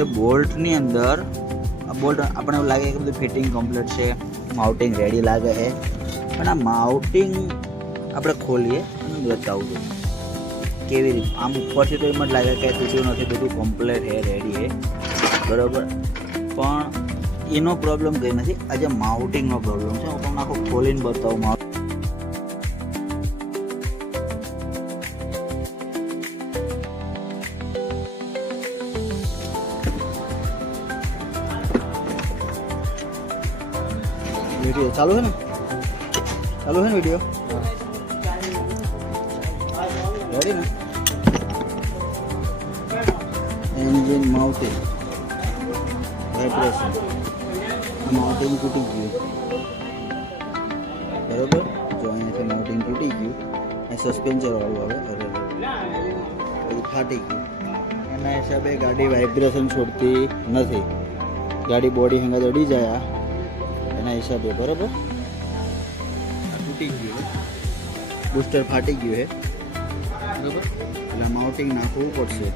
એ બોલ્ટની અંદર આ બોલ્ટ આપણે એવું લાગે કે બધું ફિટિંગ કમ્પ્લીટ છે, માઉન્ટિંગ રેડી લાગે છે, પણ આ માઉન્ટિંગ આપણે ખોલીએ અને બતાવું છું કેવી રીતે. આમ ઉપરથી તો એમ જ લાગે કે તૂટ્યું નથી, બધું કમ્પ્લીટ છે, રેડી છે, બરાબર. પણ એનો પ્રોબ્લેમ કંઈ નથી, આજે માઉન્ટિંગનો પ્રોબ્લેમ છે. હું તમને આખું ખોલીને બતાવું. वीडियो चालू है ना वीडियो रेडी ना. एंजिन माउंटिंग वाइब्रेशन माउंटिंग तूटी गई बराबर. जो अँ से माउंटिंग तूटी गई सस्पेन्सर वालू हवे फाटी गई एना हिसाबे गाड़ी वाइब्रेशन छोड़ती नहीं. गाड़ी बॉडी हंगा अड़ी जाए एना हिसाबे बराबर. तूटी गયું है, बूस्टर फाटी गયું है, बराबर. એટલે માઉન્ટિંગ નાખવું પડશે.